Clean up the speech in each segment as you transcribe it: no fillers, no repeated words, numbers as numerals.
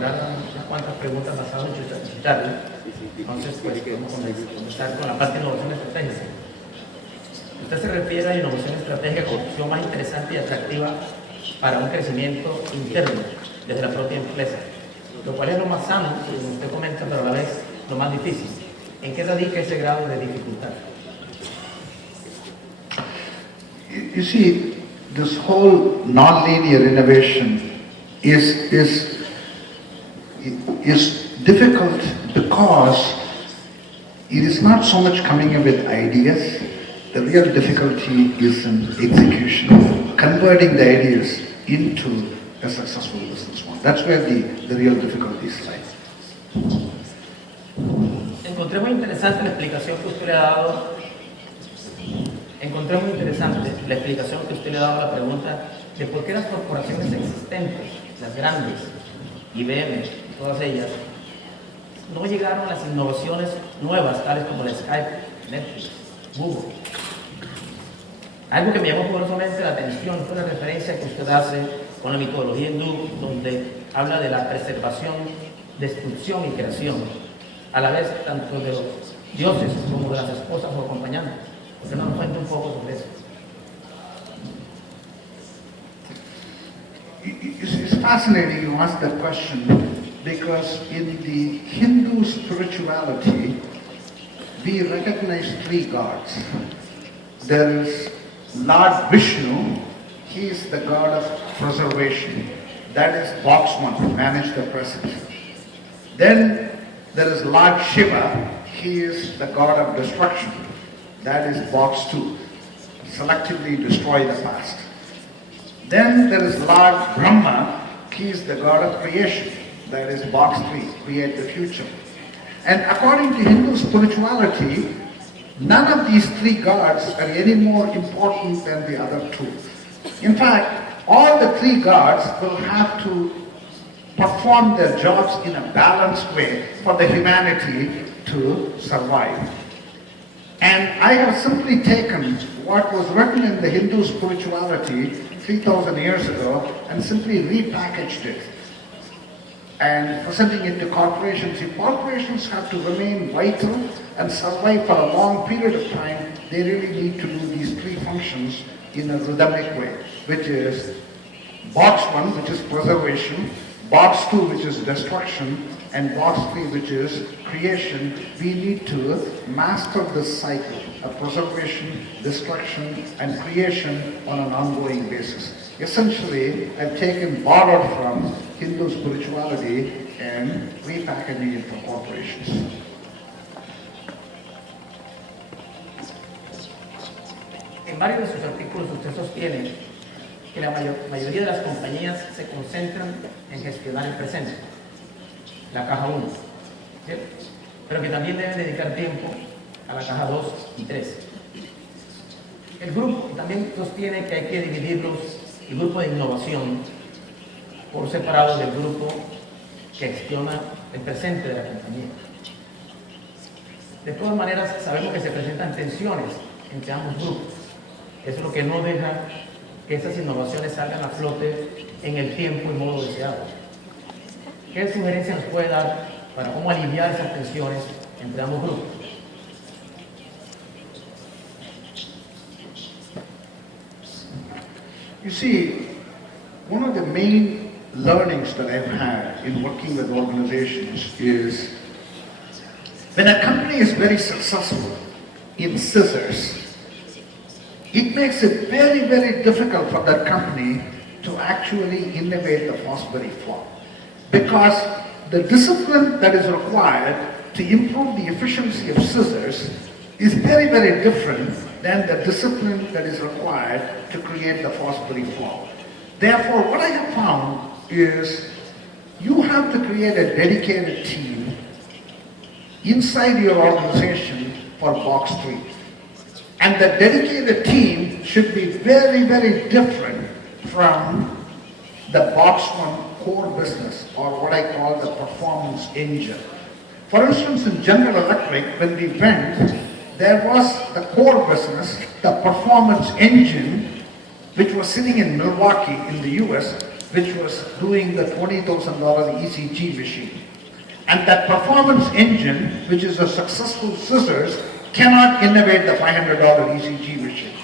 elaborar unas cuantas preguntas basadas en su charla. Entonces, pues, vamos a comenzar con la parte de innovación estratégica. Usted se refiere a innovación estratégica como opción más interesante y atractiva para un crecimiento interno desde la propia empresa, lo cual es lo más sano, como usted comenta, pero a la vez lo más difícil. ¿En qué radica ese grado de dificultad? You see, this whole non-linear innovation is difficult because it is not so much coming up with ideas. The real difficulty is in execution, converting the ideas into a successful business one. That's where the real difficulties lie. Encontré muy interesante la explicación que usted le ha dado. Encontré muy interesante la explicación que usted le ha dado a la pregunta de por qué las corporaciones existentes, las grandes, IBM, todas ellas, no llegaron a las innovaciones nuevas, tales como la Skype, Netflix, Google. Algo que me llamó poderosamente la atención fue la referencia que usted hace con la mitología hindú, donde habla de la preservación, destrucción y creación, a la vez tanto de los dioses como de las esposas o acompañantes. ¿Por qué no nos cuenta un poco sobre eso? It's fascinating you ask that question because in the Hindu spirituality, we recognize three gods. There is Lord Vishnu, he is the god of preservation. That is box one, to manage the present. Then there is Lord Shiva, he is the god of destruction. That is box two, selectively destroy the past. Then there is Lord Brahma, he is the god of creation. That is box three, create the future. And according to Hindu spirituality, none of these three gods are any more important than the other two. In fact, all the three gods will have to perform their jobs in a balanced way for the humanity to survive. And I have simply taken what was written in the Hindu spirituality 3,000 years ago and simply repackaged it and presenting it to corporations. If corporations have to remain vital and survive for a long period of time, they really need to do these three functions in a rhythmic way, which is box one, which is preservation, box two, which is destruction, and box three, which is creation. We need to master this cycle of preservation, destruction, and creation on an ongoing basis. Essentially, I've borrowed from Hindu spirituality and repackaging it for corporations. En varios de sus artículos usted sostiene que la mayoría de las compañías se concentran en gestionar el presente, la caja 1, ¿cierto? Pero que también deben dedicar tiempo a la caja 2 y 3. El grupo también sostiene que hay que dividirlos, el grupo de innovación, por separado del grupo que gestiona el presente de la compañía. De todas maneras, sabemos que se presentan tensiones entre ambos grupos. Eso es lo que no deja que esas innovaciones salgan a flote en el tiempo y modo deseado. ¿Qué sugerencia nos puede dar para cómo aliviar esas tensiones entre ambos grupos? You see, one of the main learnings that I've had in working with organizations is when a company is very successful in scissors, it makes it very, very difficult for that company to actually innovate the Fosbury form. Because the discipline that is required to improve the efficiency of scissors is very, very different than the discipline that is required to create the Fosbury form. Therefore, what I have found is you have to create a dedicated team inside your organization for box 3. And the dedicated team should be very, very different from the box 1 core business, or what I call the performance engine. For instance, in General Electric, when we went, there was the core business, the performance engine, which was sitting in Milwaukee in the US, which was doing the $20,000 ECG machine. And that performance engine, which is a successful scissors, cannot innovate the $500 ECG machine.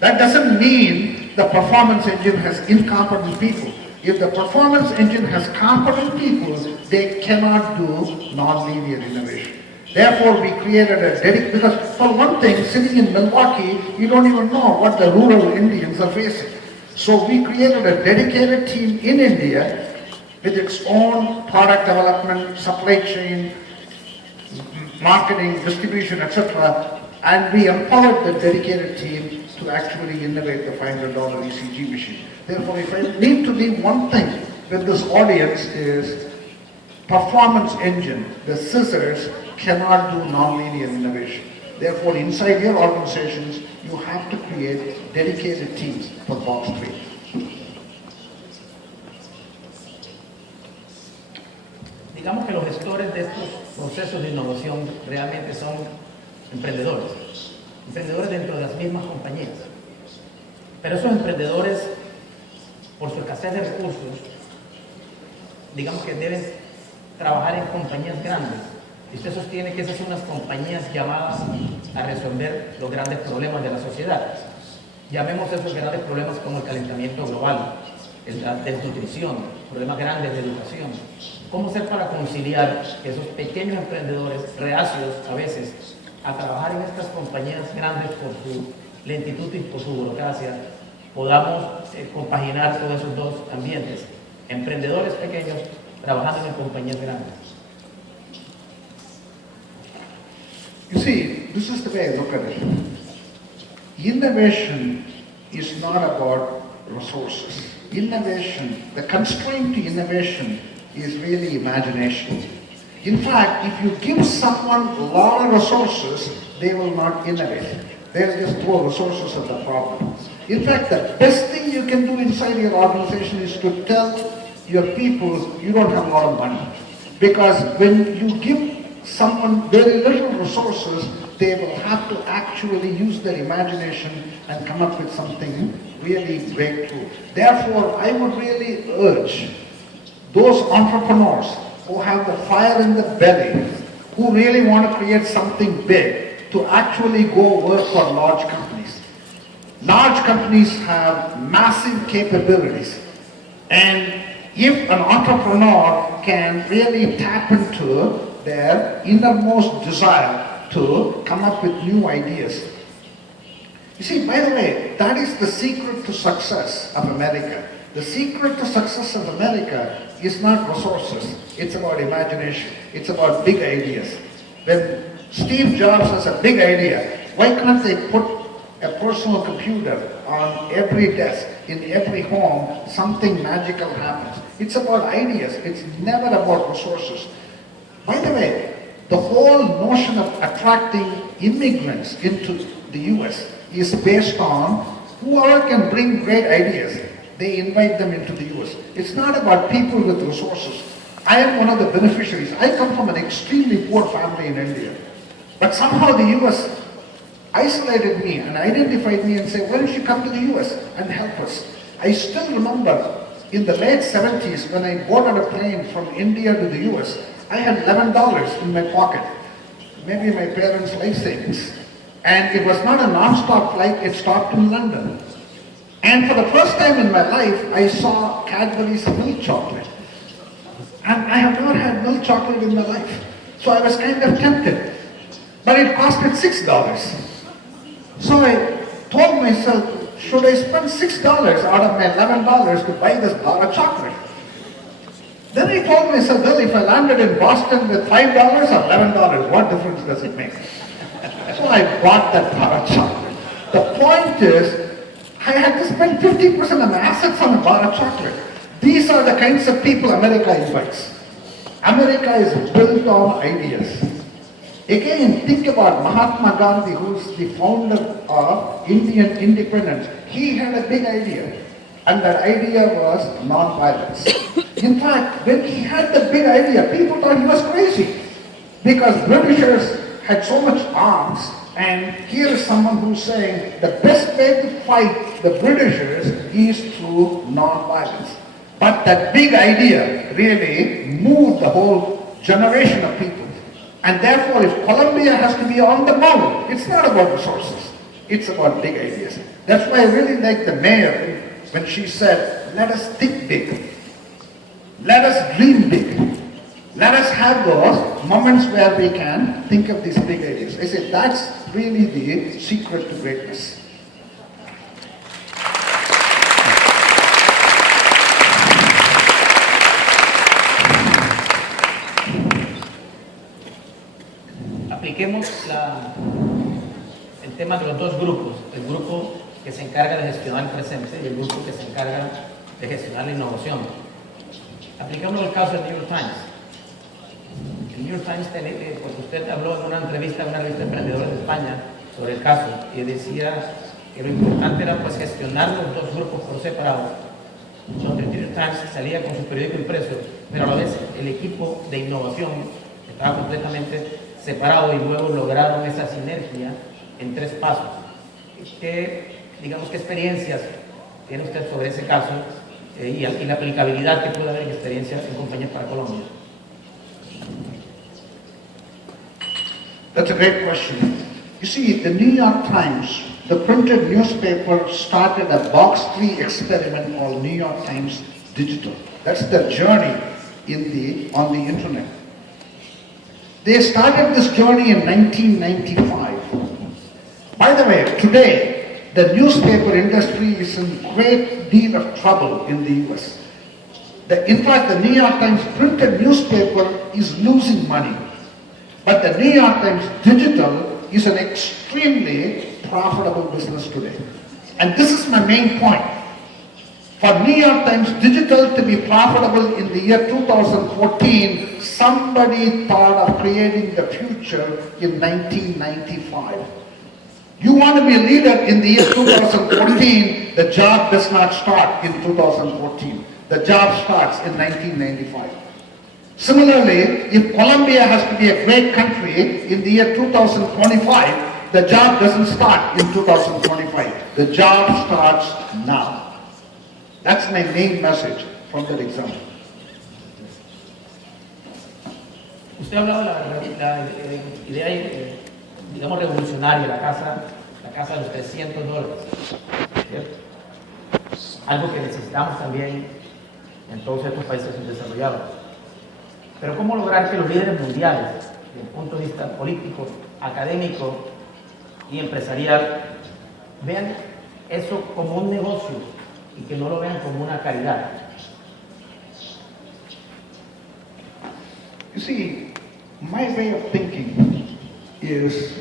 That doesn't mean the performance engine has incompetent people. If the performance engine has competent people, they cannot do non-linear innovation. Therefore, we created a dedicated, because for one thing, sitting in Milwaukee, you don't even know what the rural Indians are facing. So we created a dedicated team in India with its own product development, supply chain, marketing, distribution, etc. And we empowered the dedicated team to actually innovate the $500 ECG machine. Therefore, if I need to leave one thing with this audience is performance engine, the scissors cannot do non-linear innovation. Therefore, inside your organizations, you have to create dedicated teams for Wall Street. Digamos que los gestores de estos procesos de innovación realmente son emprendedores dentro de las mismas compañías. Pero esos emprendedores, por su escasez de recursos, digamos que deben trabajar en compañías grandes. Y usted sostiene que esas son las compañías llamadas a resolver los grandes problemas de la sociedad. Llamemos esos grandes problemas como el calentamiento global, la desnutrición, problemas grandes de educación. ¿Cómo hacer para conciliar que esos pequeños emprendedores, reacios a veces a trabajar en estas compañías grandes por su lentitud y por su burocracia, podamos compaginar todos esos dos ambientes? Emprendedores pequeños trabajando en compañías grandes. You see, this is the way I look at it. Innovation is not about resources. Innovation, the constraint to innovation is really imagination. In fact, if you give someone a lot of resources, they will not innovate. They'll just throw resources at the problem. In fact, the best thing you can do inside your organization is to tell your people you don't have a lot of money. Because when you give someone very little resources, they will have to actually use their imagination and come up with something really breakthrough. Therefore, I would really urge those entrepreneurs who have the fire in the belly, who really want to create something big, to actually go work for large companies. Large companies have massive capabilities, and if an entrepreneur can really tap into their innermost desire to come up with new ideas. You see, by the way, that is the secret to success of America. The secret to success of America is not resources, it's about imagination, it's about big ideas. When Steve Jobs has a big idea, why can't they put a personal computer on every desk, in every home, something magical happens? It's about ideas, it's never about resources. By the way, the whole notion of attracting immigrants into the US is based on whoever can bring great ideas, they invite them into the US. It's not about people with resources. I am one of the beneficiaries. I come from an extremely poor family in India. But somehow the US isolated me and identified me and said, why don't you come to the US and help us? I still remember in the late 70s when I boarded a plane from India to the US, I had $11 in my pocket, maybe my parents' life savings. And it was not a non-stop flight, it stopped in London. And for the first time in my life, I saw Cadbury's milk chocolate. And I have never had milk chocolate in my life. So I was kind of tempted. But it costed $6. So I told myself, should I spend $6 out of my $11 to buy this bar of chocolate? Then I told myself, well, if I landed in Boston with $5 or $11, what difference does it make? So I bought that bar of chocolate. The point is, I had to spend 50% of my assets on a bar of chocolate. These are the kinds of people America invites. America is built on ideas. Again, think about Mahatma Gandhi, who's the founder of Indian independence. He had a big idea, and that idea was non-violence. In fact, when he had the big idea, people thought he was crazy, because Britishers had so much arms, and here is someone who's saying the best way to fight the Britishers is through non-violence. But that big idea really moved the whole generation of people. And therefore, if Colombia has to be on the move, it's not about resources. It's about big ideas. That's why I really like the mayor when she said, let us think big. Let us dream big. Let us have those moments where we can think of these big ideas. I say that's really the secret to greatness. Apliquemos el tema de los dos grupos, el grupo que se encarga de gestionar el presente y el grupo que se encarga de gestionar la innovación. Apliquemos el caso del New York Times. El New York Times, porque usted habló en una entrevista de emprendedores de España sobre el caso y decía que lo importante era pues gestionar los dos grupos por separado, donde el New York Times salía con su periódico impreso, pero a la vez el equipo de innovación estaba completamente separado y luego lograron esa sinergia en 3 pasos. ¿Qué experiencias tiene usted sobre ese caso y la aplicabilidad que puede haber en experiencia en compañías para Colombia? That's a great question. You see, the New York Times, the printed newspaper, started a box-free experiment called New York Times Digital. That's their journey on the internet. They started this journey in 1995. By the way, today, the newspaper industry is in great deal of trouble in the US. In fact, the New York Times printed newspaper is losing money. But the New York Times Digital is an extremely profitable business today. And this is my main point. For New York Times Digital to be profitable in the year 2014, somebody thought of creating the future in 1995. You want to be a leader in the year 2014, the job does not start in 2014. The job starts in 1995. Similarly, if Colombia has to be a great country in the year 2025, the job doesn't start in 2025. The job starts now. That's my main message from that example. Usted hablaba de la idea, digamos, revolucionaria, la casa de los $300, ¿cierto? Algo que necesitamos también en todos estos países desarrollados. Pero ¿cómo lograr que los líderes mundiales, desde el punto de vista político, académico y empresarial, vean eso como un negocio y que no lo vean como una caridad? You see, my way of thinking is,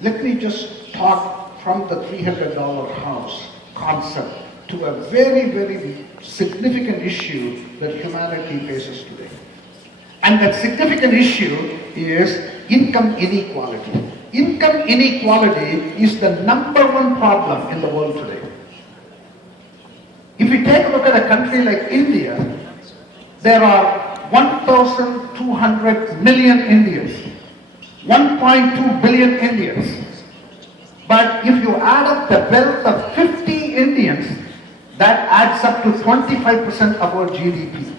let me just talk from the $300 house concept to a very, very significant issue that humanity faces today. And that significant issue is income inequality. Income inequality is the #1 problem in the world today. If we take a look at a country like India, there are 1,200 million Indians, 1.2 billion Indians. But if you add up the wealth of 50 Indians, that adds up to 25% of our GDP.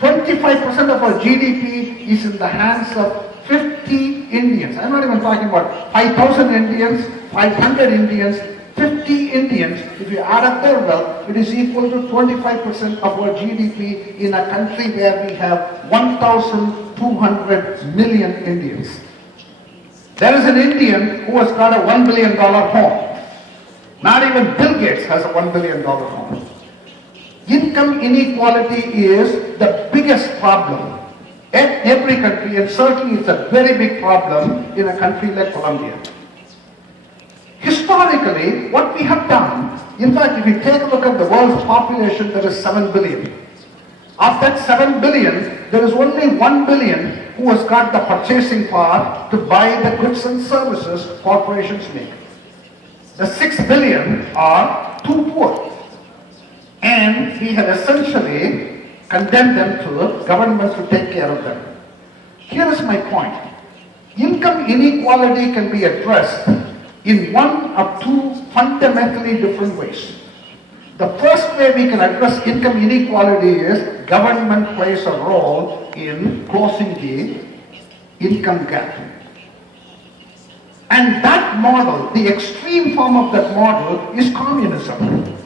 25% of our GDP is in the hands of 50 Indians. I'm not even talking about 5,000 Indians, 500 Indians, 50 Indians. If you add up their wealth, it is equal to 25% of our GDP in a country where we have 1,200 million Indians. There is an Indian who has got a $1 billion home. Not even Bill Gates has a $1 billion home. Income inequality is the biggest problem in every country, and certainly it's a very big problem in a country like Colombia. Historically, what we have done, in fact, if you take a look at the world's population, there is 7 billion. Of that 7 billion, there is only 1 billion who has got the purchasing power to buy the goods and services corporations make. The 6 billion are too poor. And we have essentially condemned them to government to take care of them. Here is my point. Income inequality can be addressed in one of two fundamentally different ways. The first way we can address income inequality is government plays a role in closing the income gap. And that model, the extreme form of that model is communism.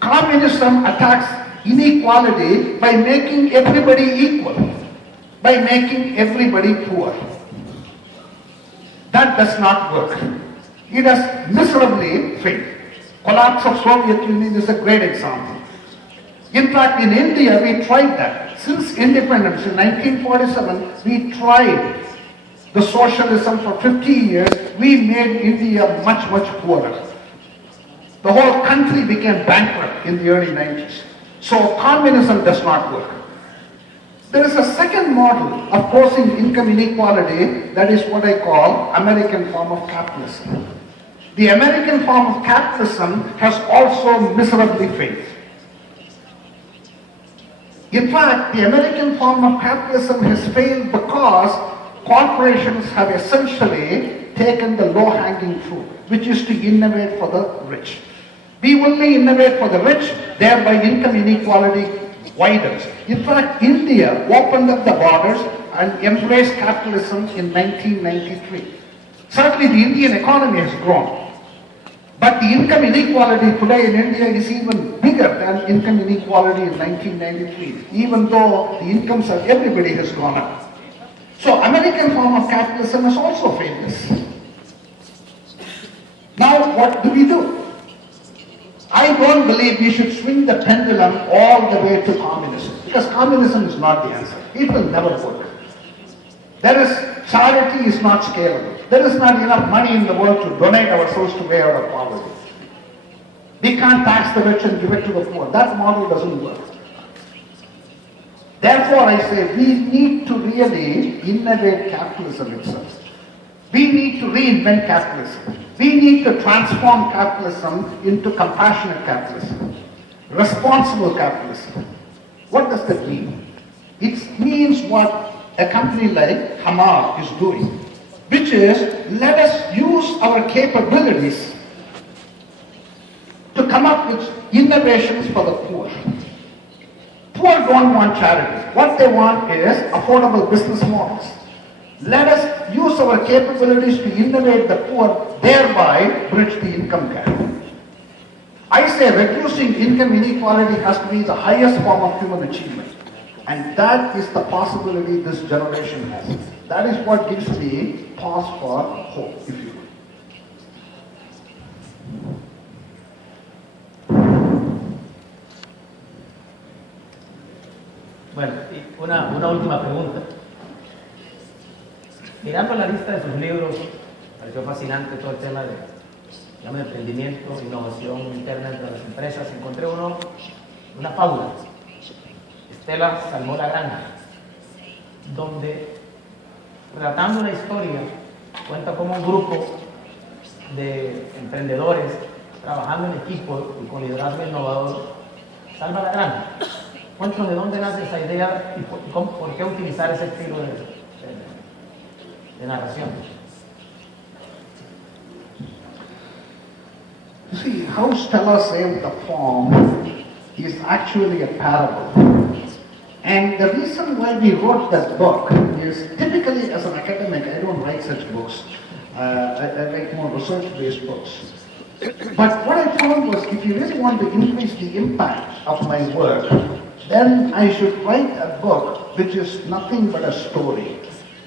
Communism attacks inequality by making everybody equal, by making everybody poor. That does not work. It has miserably failed. Collapse of Soviet Union is a great example. In fact, in India, we tried that. Since independence in 1947, we tried the socialism for 50 years. We made India much, much poorer. The whole country became bankrupt in the early 90s. So communism does not work. There is a second model of closing income inequality, that is what I call American form of capitalism. The American form of capitalism has also miserably failed. In fact, the American form of capitalism has failed because corporations have essentially taken the low-hanging fruit, which is to innovate for the rich. We only innovate for the rich, thereby income inequality widens. In fact, India opened up the borders and embraced capitalism in 1993. Certainly the Indian economy has grown. But the income inequality today in India is even bigger than income inequality in 1993, even though the incomes of everybody has gone up. So American form of capitalism has also failed us. Now what do? I don't believe we should swing the pendulum all the way to communism, because communism is not the answer. It will never work. Charity is not scalable. There is not enough money in the world to donate ourselves to way out of poverty. We can't tax the rich and give it to the poor. That model doesn't work. Therefore, I say we need to really innovate capitalism itself. We need to reinvent capitalism. We need to transform capitalism into compassionate capitalism, responsible capitalism. What does that mean? It means what a company like Hamar is doing, which is let us use our capabilities to come up with innovations for the poor. Poor don't want charity. What they want is affordable business models. Let us use our capabilities to innovate the poor, thereby bridge the income gap. I say reducing income inequality has to be the highest form of human achievement. And that is the possibility this generation has. That is what gives me pause for hope, if you will. Bueno, una última pregunta. Mirando la lista de sus libros, me pareció fascinante todo el tema de emprendimiento, innovación interna entre las empresas. Encontré una fábula. Estela salmó la granja, donde, relatando una historia, cuenta cómo un grupo de emprendedores, trabajando en equipo y con liderazgo innovador, salva la granja. Cuéntanos de dónde nace esa idea y por qué utilizar ese estilo de narración. You see, how Stella saved the farm is actually a parable. And the reason why we wrote that book is typically as an academic, I don't write such books. I write more research-based books. But what I found was if you really want to increase the impact of my work, then I should write a book which is nothing but a story.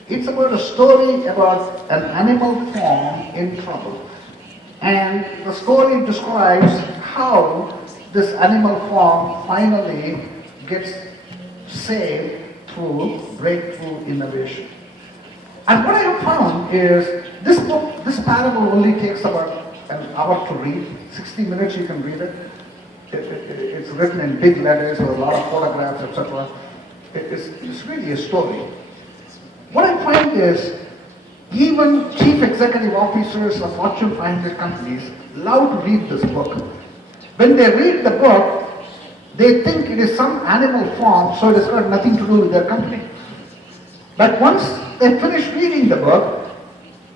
It's about a story about an animal form in trouble. And the story describes how this animal form finally gets saved through breakthrough innovation. And what I have found is this book, this parable only takes about an hour to read. 60 minutes you can read it. It's written in big letters with a lot of photographs, etc. It's really a story. What I find is even chief executive officers of Fortune 500 companies love to read this book. When they read the book, they think it is some animal form, so it has got nothing to do with their company. But once they finish reading the book,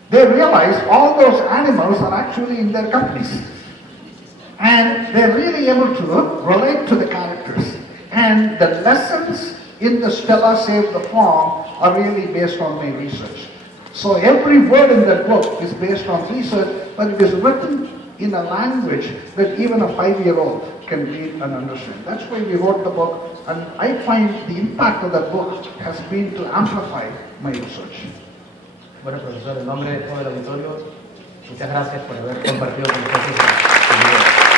they realize all those animals are actually in their companies. And they're really able to relate to the characters. And the lessons in the Stella Save the Farm are really based on my research. So every word in that book is based on research, but it is written in a language that even a 5-year-old can read and understand. That's why we wrote the book, and I find the impact of that book has been to amplify my research. Bueno, profesor, en nombre de todo el auditorio, muchas gracias por haber compartido con nosotros el video.